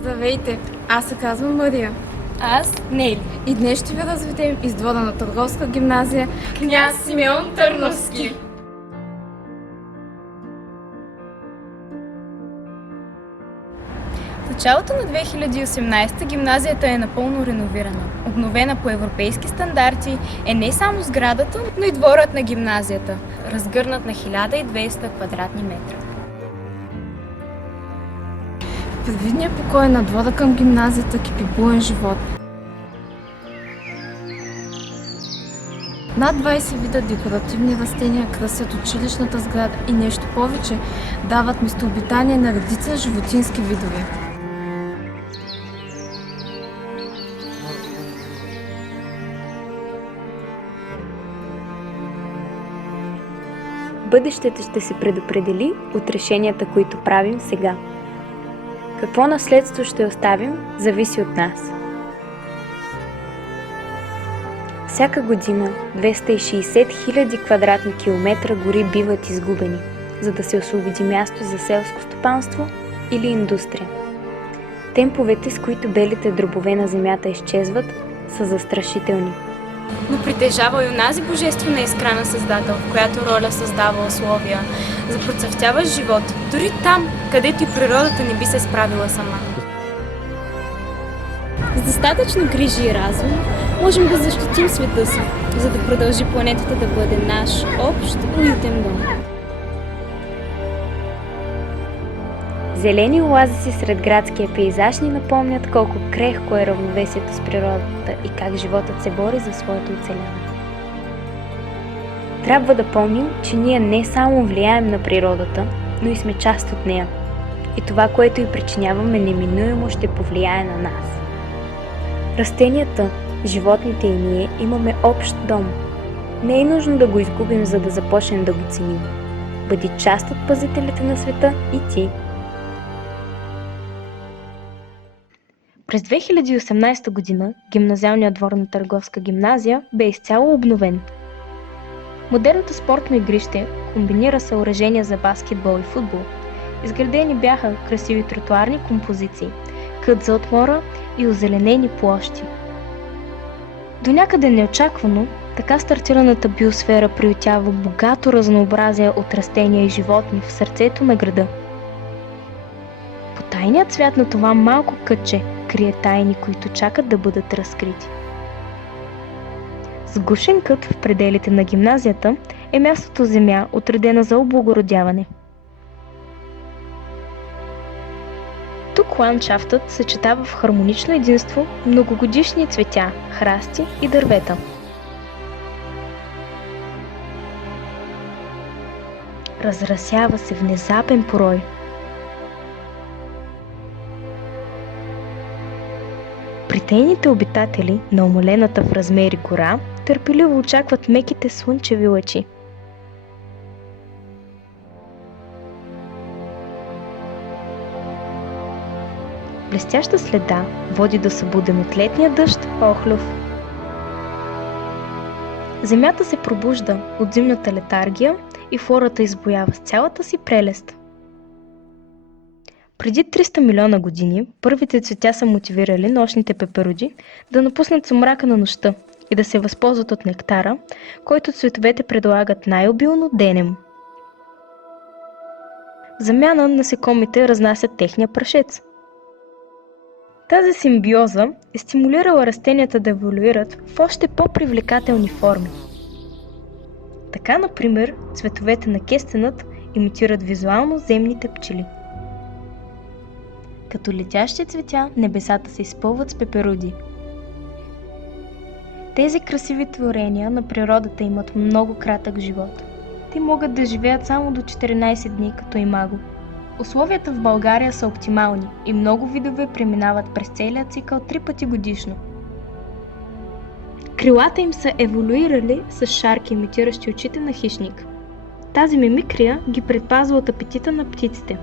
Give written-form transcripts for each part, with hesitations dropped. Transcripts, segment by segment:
Здравейте, аз се казвам Мария. Аз Нели. И днес ще ви разведем из двора на Търговска гимназия Княз Симеон Търновски. В началото на 2018 гимназията е напълно реновирана. Обновена по европейски стандарти е не само сградата, но и дворът на гимназията, разгърнат на 1200 квадратни метра. В предвидния покой на двора към гимназията кипи буен живот. Над 20 вида декоративни растения красят училищната сграда и нещо повече дават местообитание на редица животински видове. Бъдещето ще се предопредели от решенията, които правим сега. Какво наследство ще оставим, зависи от нас. Всяка година 260 000 квадратни километра гори биват изгубени, за да се освободи място за селско стопанство или индустрия. Темповете, с които белите дробове на земята изчезват, са застрашителни. Но притежава и онази божествена искра на Създател, в която роля създава условия за процъфтяващ живот, дори там, където и природата не би се справила сама. С достатъчно грижи и разум можем да защитим света си, за да продължи планетата да бъде наш общ уютен дом. Зелени оазиси сред градския пейзаж ни напомнят колко крехко е равновесието с природата и как животът се бори за своето оцеляване. Трябва да помним, че ние не само влияем на природата, но и сме част от нея. И това, което й причиняваме, неминуемо ще повлияе на нас. Растенията, животните и ние имаме общ дом. Не е нужно да го изгубим, за да започнем да го ценим. Бъди част от пазителите на света и ти. През 2018 година гимназиалният двор на Търговска гимназия бе изцяло обновен. Модерното спортно игрище комбинира съоръжения за баскетбол и футбол. Изградени бяха красиви тротоарни композиции, кът за отмора и озеленени площи. До някъде неочаквано, така стартираната биосфера приютява богато разнообразие от растения и животни в сърцето на града. Потайният свят на това малко кътче крие тайни, които чакат да бъдат разкрити. Сгушен кът в пределите на гимназията е мястото земя, отредена за облагородяване. Тук ландшафтът съчетава в хармонично единство многогодишни цветя, храсти и дървета. Разрасява се внезапен порой. Притейните обитатели на умалената в размери гора търпеливо очакват меките слънчеви лъчи. Блестяща следа води до събуден от летния дъжд Охлюв. Земята се пробужда от зимната летаргия и флората избуява с цялата си прелест. Преди 300 милиона години първите цветя са мотивирали нощните пеперуди да напуснат сумрака на нощта и да се възползват от нектара, който цветовете предлагат най-обилно денем. В замяна насекомите разнасят техния прашец. Тази симбиоза е стимулирала растенията да еволюират в още по-привлекателни форми. Така, например, цветовете на кестенът имитират визуално земните пчели. Като летящи цветя, небесата се изпълват с пеперуди. Тези красиви творения на природата имат много кратък живот. Те могат да живеят само до 14 дни като имаго. Условията в България са оптимални и много видове преминават през целия цикъл 3 пъти годишно. Крилата им са еволюирали с шарки, имитиращи очите на хищник. Тази мимикрия ги предпазва от апетита на птиците.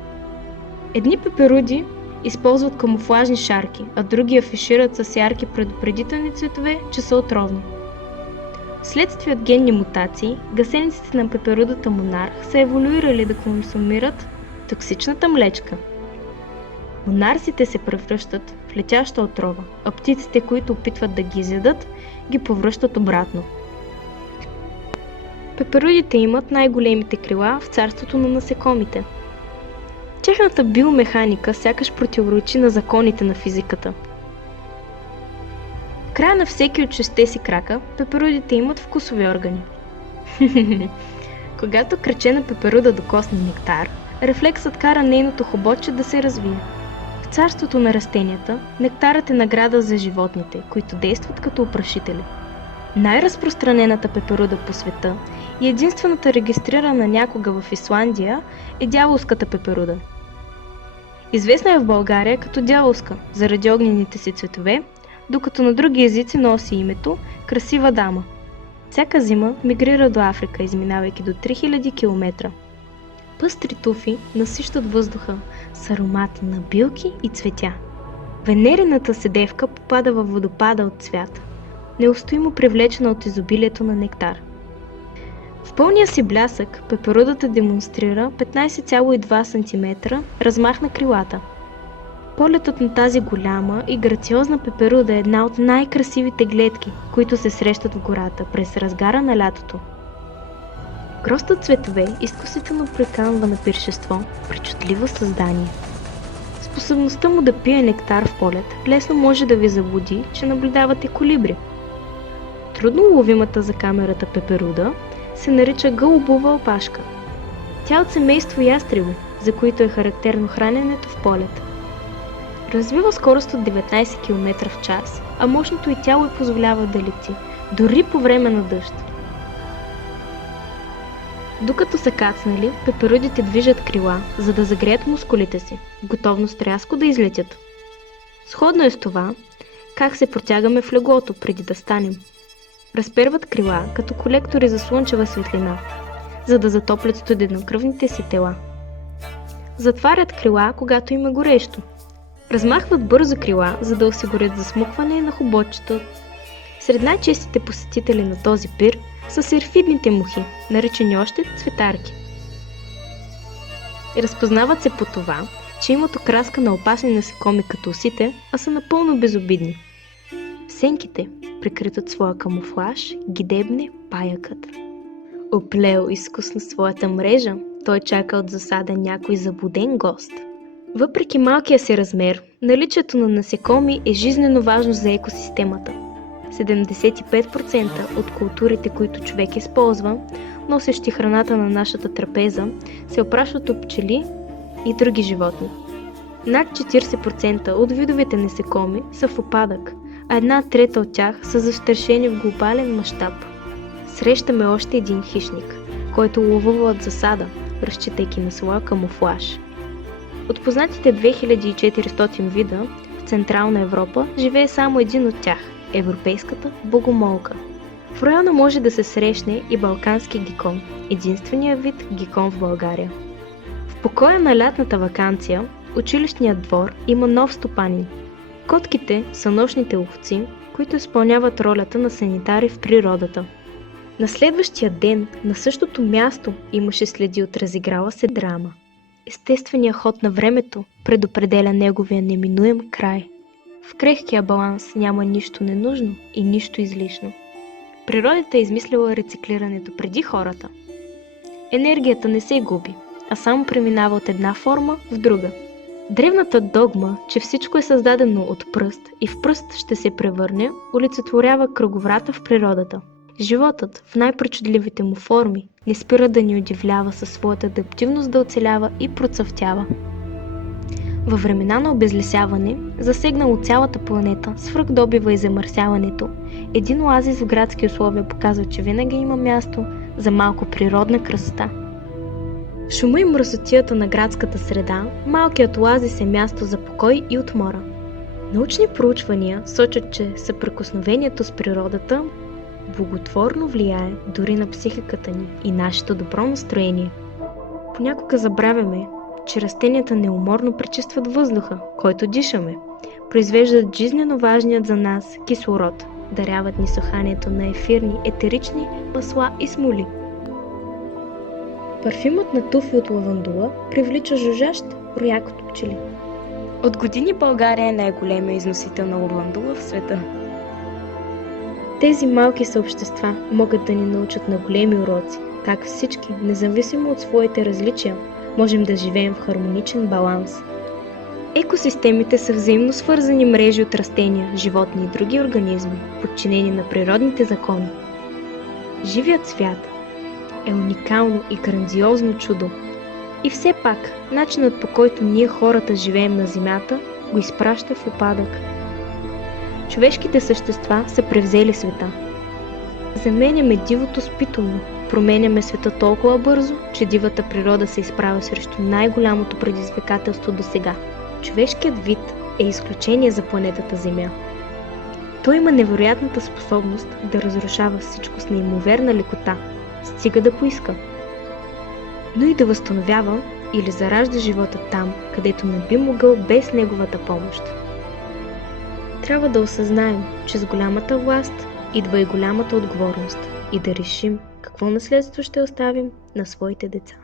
Едни пеперуди използват камуфлажни шарки, а други афишират с ярки предупредителни цветове, че са отровни. Вследствие от генни мутации, гъсениците на пеперудата монарх са еволюирали да консумират токсичната млечка. Монарсите се превръщат в летяща отрова, а птиците, които опитват да ги изядат, ги повръщат обратно. Пеперудите имат най-големите крила в царството на насекомите. Тяхната биомеханика сякаш противоречи на законите на физиката. В края на всеки от 6 си крака, пеперудите имат вкусови органи. Когато крачена пеперуда докосне нектар, рефлексът кара нейното хоботче да се развие. В царството на растенията, нектарът е награда за животните, които действат като опрашители. Най-разпространената пеперуда по света и единствената регистрирана някога в Исландия е дяволската пеперуда. Известна е в България като дяволска, заради огнените си цветове, докато на други езици носи името красива дама. Всяка зима мигрира до Африка, изминавайки до 3000 км. Пъстри туфи насищат въздуха с аромати на билки и цветя. Венерината седевка попада във водопада от цвят, неустоимо привлечена от изобилието на нектар. В пълния си блясък пеперудата демонстрира 15,2 см размах на крилата. Полетът на тази голяма и грациозна пеперуда е една от най-красивите гледки, които се срещат в гората през разгара на лятото. Гроздът цветове изкусително приканва на пиршество, причудливо създание. Способността му да пие нектар в полет лесно може да ви заблуди, че наблюдавате колибри. Трудно уловимата за камерата пеперуда се нарича гълъбова опашка. Тя е от семейство ястреби, за които е характерно храненето в полет. Развива скорост от 19 км в час, а мощното й тяло й позволява да лети, дори по време на дъжд. Докато са кацнали, пеперудите движат крила, за да загреят мускулите си, в готовност рязко да излетят. Сходно е с това, как се протягаме в леглото преди да станем. Разперват крила като колектори за слънчева светлина, за да затоплят студенокръвните си тела. Затварят крила, когато им е горещо. Размахват бързо крила, за да осигурят засмукване на хоботчето. Сред най-честите посетители на този пир са серфидните мухи, наричани още цветарки. Разпознават се по това, че имат окраска на опасни насекоми като осите, а са напълно безобидни. В сенките, прикрит от своя камуфлаж, ги дебне паякът. Оплел изкусно своята мрежа, той чака от засада някой заблуден гост. Въпреки малкия си размер, наличието на насекоми е жизнено важно за екосистемата. 75% от културите, които човек използва, носещи храната на нашата трапеза, се опрашват от пчели и други животни. Над 40% от видовете насекоми са в упадък, а 1/3 от тях са застрашени в глобален мащаб. Срещаме още един хищник, който ловува от засада, разчитайки на своя камуфлаж. От познатите 2400 вида в Централна Европа живее само един от тях – европейската богомолка. В района може да се срещне и балкански гекон, единствения вид гекон в България. В покоя на лятната ваканция, училищният двор има нов стопанин. Котките са нощните ловци, които изпълняват ролята на санитари в природата. На следващия ден на същото място имаше следи от разиграла се драма. Естественият ход на времето предопределя неговия неминуем край. В крехкия баланс няма нищо ненужно и нищо излишно. Природата е измислила рециклирането преди хората. Енергията не се губи, а само преминава от една форма в друга. Древната догма, че всичко е създадено от пръст и в пръст ще се превърне, олицетворява кръговрата в природата. Животът в най-причудливите му форми не спира да ни удивлява със своята адаптивност да оцелява и процъфтява. Във времена на обезлесяване, засегнало цялата планета, свръхдобива и замърсяването, един оазис в градски условия показва, че винаги има място за малко природна красота. В шума и мръсотията на градската среда, малкият оазис е място за покой и отмора. Научни проучвания сочат, че съприкосновението с природата благотворно влияе дори на психиката ни и нашето добро настроение. Понякога забравяме, че растенията неуморно пречистват въздуха, който дишаме, произвеждат жизнено важният за нас кислород, даряват ни суханието на ефирни, етерични масла и смоли. Парфюмът на туфи от лавандула привлича жужжащ рояк от пчели. От години България е най-големия износител на лавандула в света. Тези малки съобщества могат да ни научат на големи уроци, как всички, независимо от своите различия, можем да живеем в хармоничен баланс. Екосистемите са взаимно свързани мрежи от растения, животни и други организми, подчинени на природните закони. Живият свят е уникално и грандиозно чудо. И все пак, начинът по който ние хората живеем на Земята, го изпраща в упадък. Човешките същества са превзели света. Заменяме дивото с питомо, променяме света толкова бързо, че дивата природа се изправя срещу най-голямото предизвикателство досега. Човешкият вид е изключение за планетата Земя. Той има невероятната способност да разрушава всичко с неимоверна лекота, стига да поиска, но и да възстановява или заражда живота там, където не би могъл без неговата помощ. Трябва да осъзнаем, че с голямата власт идва и голямата отговорност и да решим какво наследство ще оставим на своите деца.